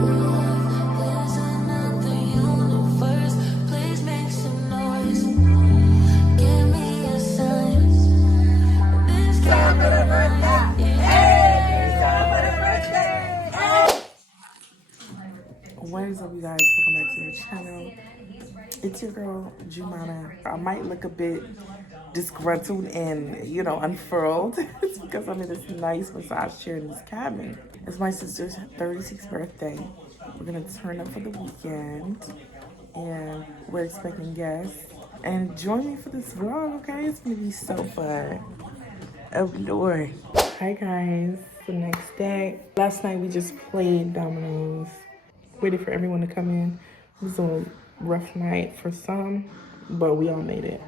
There's another universe. Please make some noise. Give me a sign. This time for the birthday. Hey, time for the birthday. Hey. What is up, you guys? Welcome back to the channel. It's your girl, Jumana. I might look a bit disgruntled and, unfurled. It's because I'm in this nice massage chair in this cabin. It's my sister's 36th birthday. We're going to turn up for the weekend, and we're expecting guests. And join me for this vlog, okay? It's going to be so fun. Open door. Hi, guys. The next day. Last night, we just played dominoes. Waited for everyone to come in. It was a rough night for some, but we all made it.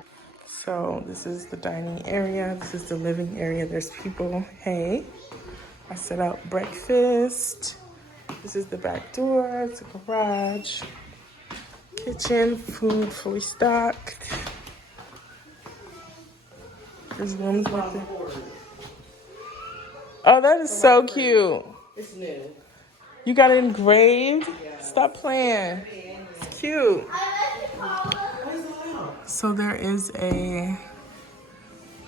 So this is the dining area. This is the living area. There's people. Hey, I set out breakfast. This is the back door. It's a garage. Kitchen, food fully stocked. There's rooms like that. Oh, that is so cute. It's new. You got it engraved? Stop playing. It's cute. So there is a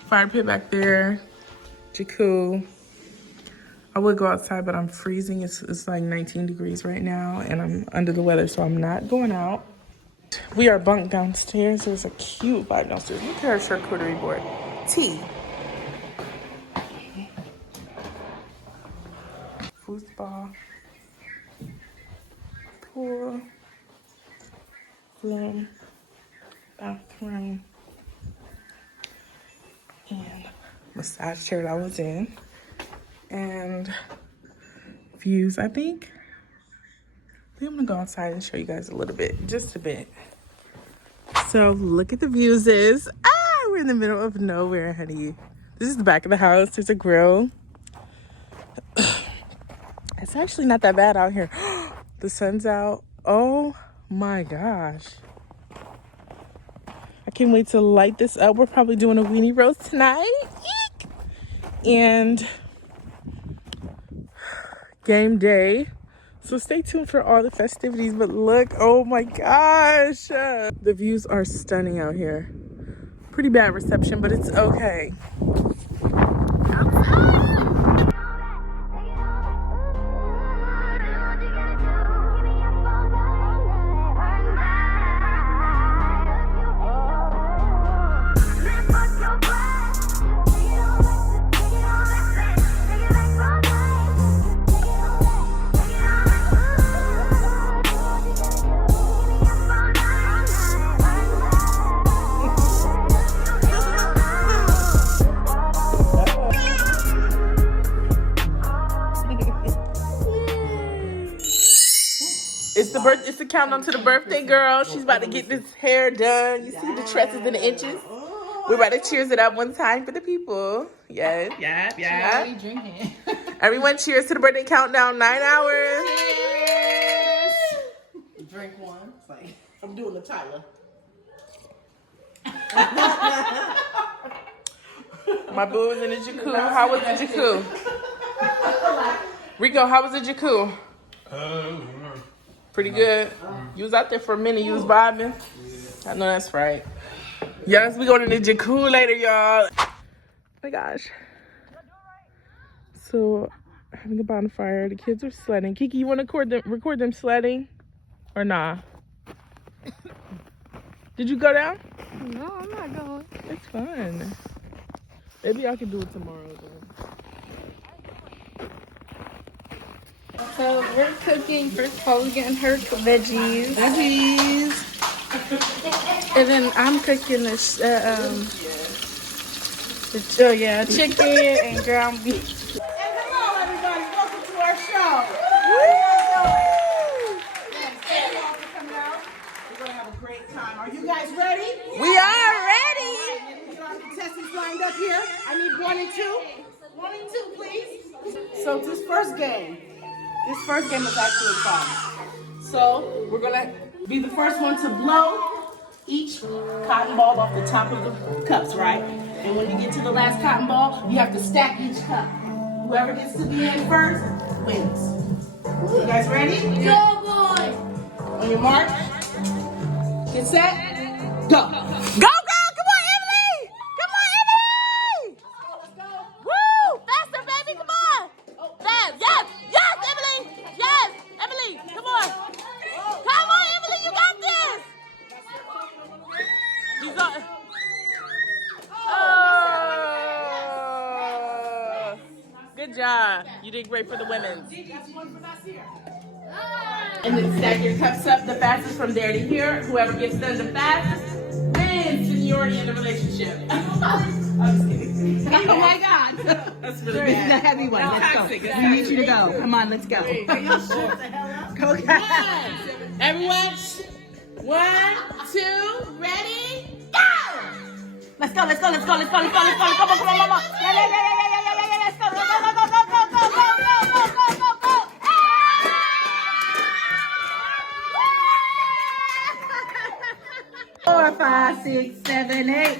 fire pit back there, jacuzzi. I would go outside, but I'm freezing. It's like 19 degrees right now, and I'm under the weather, so I'm not going out. We are bunked downstairs. There's a cute vibe downstairs. Look at our charcuterie board. Tea. Foosball. Pool. Room. Bathroom. And massage chair that I was in. And views, I think I'm gonna go outside and show you guys a little bit, just a bit. So look at the views. We're in the middle of nowhere, honey. This is the back of the house. There's a grill. It's actually not that bad out here. The sun's out. Oh my gosh. I can't wait to light this up. We're probably doing a weenie roast tonight. Eek! And game day. So stay tuned for all the festivities. But look, oh my gosh. The views are stunning out here. Pretty bad reception, but it's okay. It's the countdown to the birthday girl. She's about to get this hair done. You see the tresses and the inches? We're about to cheers it up one time for the people. Yes. Yeah. What are you drinking? Everyone cheers to the birthday countdown. 9 hours. Cheers. Drink one. It's like, I'm doing the Tyler. My boo was in the jacuzzi. How was the jacuzzi? Rico, how was the jacuzzi? Pretty good. You was out there for a minute. You was vibing. I know that's right. Yes, we going to the jacuzzi later, y'all. Oh my gosh. So, having a bonfire. The kids are sledding. Kiki, you want to record them sledding? Or nah? Did you go down? No, I'm not going. It's fun. Maybe I can do it tomorrow, though. So we're cooking. First of all, we're getting her veggies. And then I'm cooking this, chicken and ground beef. Hello, everybody. Welcome to our show. We're going to have a great time. Are you guys ready? We are ready! We got our contestants lined up here. I need 1 and 2. 1 and 2, please. So this first game is actually fun. So we're gonna be the first one to blow each cotton ball off the top of the cups, right? And when you get to the last cotton ball, you have to stack each cup. Whoever gets to the end first wins. You guys ready? Go, boy. On your mark, get set, go. Go, girl! Come on, Emily! Come on, Emily! Woo! Faster, baby! Come on! Fast! Yes! Yes, Emily! Yes! Emily, come on! Come on, Emily! You got this! You got... Oh! Good job. You did great for the women's. And then stack your cups up the fastest from there to here. Whoever gets done the fastest wins seniority in the relationship. I'm just kidding. Oh my God. That's really It's the bad. heavy one. Let's go. Toxic. We need you to go. Come on, let's go. Go, guys. Everyone, 1, 2, ready, go! Let's go, let's go, let's go, let's go, let's go, let's go. Come on, come on, come on. Yeah, yeah, yeah, yeah, yeah, yeah, yeah, yeah. Let's go, go, go, go, go, go, go, go, go, go, go, go, go. 4, 5, 6, 7, 8.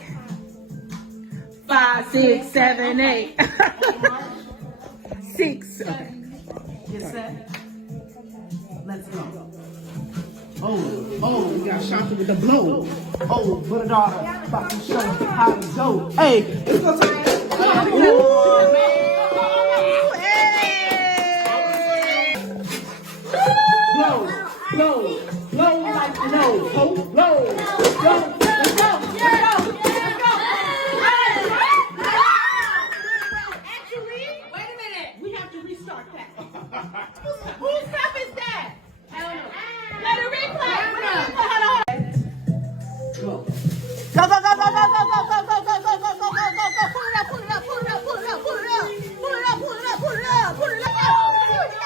5, 6, 7, 8. 6. Okay. Get set. Let's go. Oh, we got Shanta with the blow. Oh, but a daughter about to show how to go. Hey, let's go to Blow like the nose. Oh, blow. Let's go. Let's go. Actually, wait a minute. We have to restart that. Whose cup is that? I don't know. Let it replay. Hold on. Go. Go, go, go, go, go, go, go, go, go, go, go, go, go, go, go, go. Pull it up, pull it up, pull it up, pull it up, pull it up. Pull it up, pull it up, pull it up, pull it up. What you got,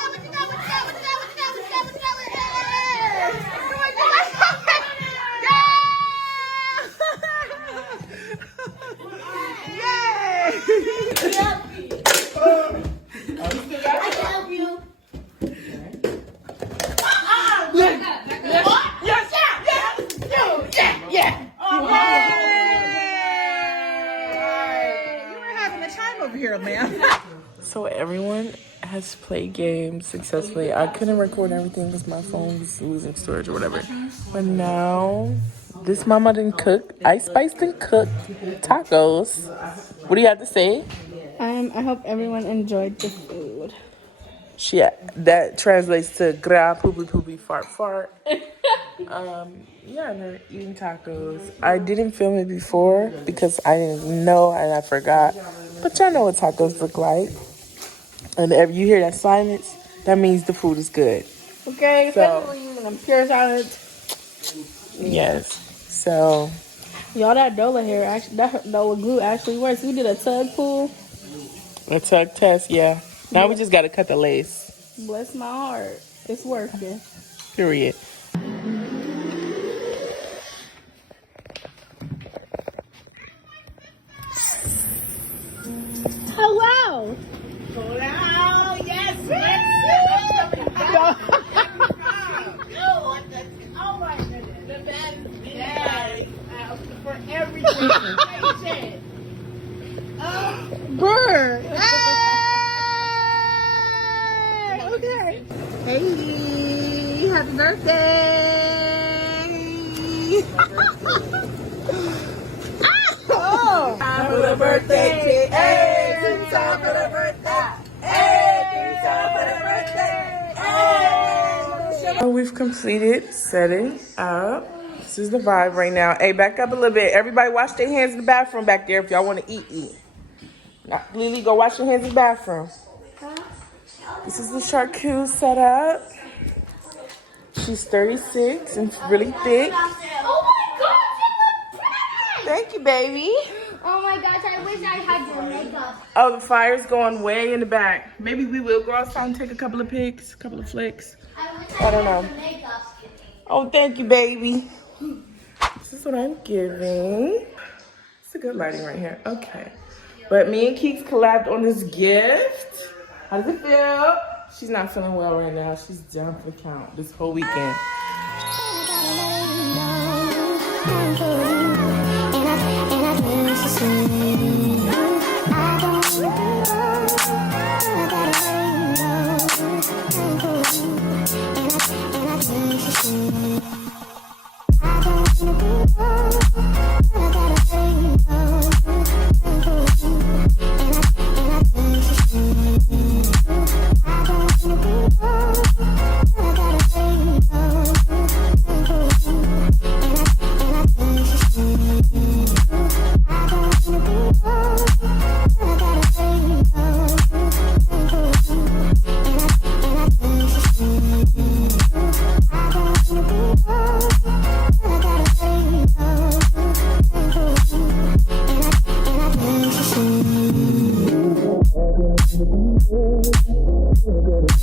what you got, what you got, what you got, what you got, what you got, what you got, what you got, what So everyone has played games successfully. I couldn't record everything because my phone was losing storage or whatever. But now, this mama didn't cook. Ice Spice didn't cook tacos. What do you have to say? I hope everyone enjoyed the food. Yeah, that translates to gra poopy poopy fart fart. Yeah, and they're eating tacos. I didn't film it before because I didn't know and I forgot. But y'all know what tacos look like. And if you hear that silence, that means the food is good. Okay, So- especially using them pure silence. Yes. So, Y'all, that Dola hair, actually, that Dola glue actually works. We did a tug pull. a tug test, yeah. Now we just got to cut the lace. Bless my heart. It's working. Period. Hello. Hello, yes, let's oh my goodness, the best, yes, for everything. Bird. Hey. Okay. Hey, happy birthday! Oh, time for the birthday cake! Hey, time for the birthday! Hey, time for the birthday! Hey. So we've completed setting up. This is the vibe right now. Hey, back up a little bit. Everybody wash their hands in the bathroom back there if y'all want to eat. Now, Lily, go wash your hands in the bathroom. This is the charcuterie set up. She's 36 and really thick. Oh my gosh, you look pretty! Thank you, baby. Oh my gosh, I wish I had your makeup. Oh, the fire's going way in the back. Maybe we will go outside and take a couple of pics, a couple of flicks. I wish I don't know. had your makeup. Oh, thank you, baby. This is what I'm giving. It's a good lighting right here. Okay. But me and Keeks collabed on this gift. How does it feel? She's not feeling well right now. She's down for the count this whole weekend. I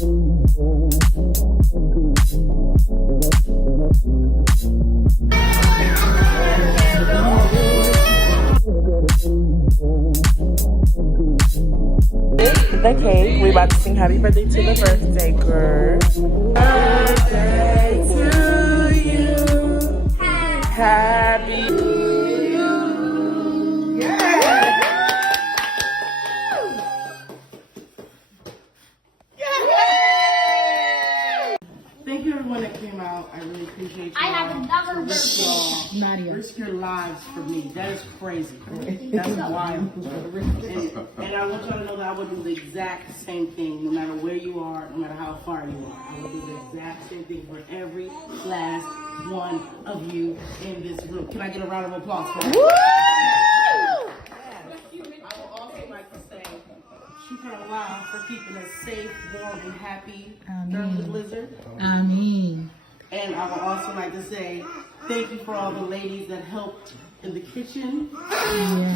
The cake. We about to sing happy birthday to the birthday girl. Birthday to you. Happy to you. Yeah. Thank you everyone that came out. I really appreciate you. I have another birthday. Nadia. Risk your lives for me. That is crazy. That's wild. And I want y'all to know that I would do the exact same thing no matter where you are, no matter how far you are. I will do the exact same thing for every last one of you in this room. Can I get a round of applause for that? I would also like to say, Shukran Allah for keeping us safe, warm, and happy during the blizzard. Ameen. And I would also like to say thank you for all the ladies that helped in the kitchen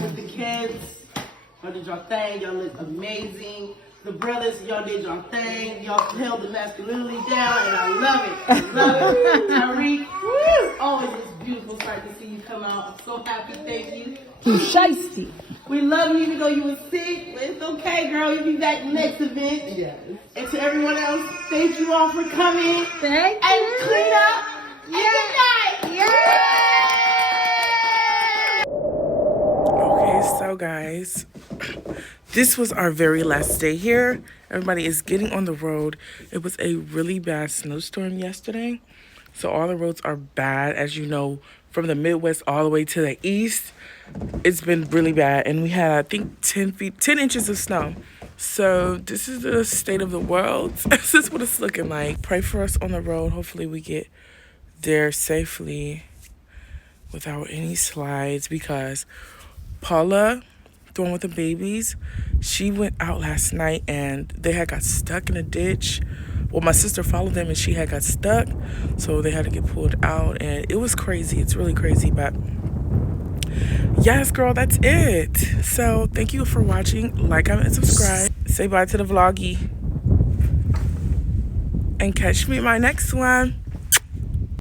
with the kids. Y'all did y'all thing. Y'all look amazing. The brothers, y'all did y'all thing. Y'all held the masculinity down, and I love it. I love it. Tariq, it's always this beautiful sight to see you come out. I'm so happy. Thank you. He's shiesty. We love you even though you were sick. But it's okay, girl. You'll be back next event. Yes. And to everyone else, thank you all for coming. Thank you. And clean up. Yeah. Okay, so guys, this was our very last day here. Everybody is getting on the road. It was a really bad snowstorm yesterday. So all the roads are bad, as you know, from the Midwest all the way to the east. It's been really bad. And we had, I think, 10 inches of snow. So this is the state of the world. This is what it's looking like. Pray for us on the road. Hopefully we get there safely without any slides, because Paula, the one with the babies, she went out last night and they had got stuck in a ditch. Well, my sister followed them and she had got stuck, so they had to get pulled out, and it was crazy. It's really crazy, but yes, girl, that's it. So thank you for watching. Like, comment, and subscribe. Say bye to the vloggy, and catch me in my next one.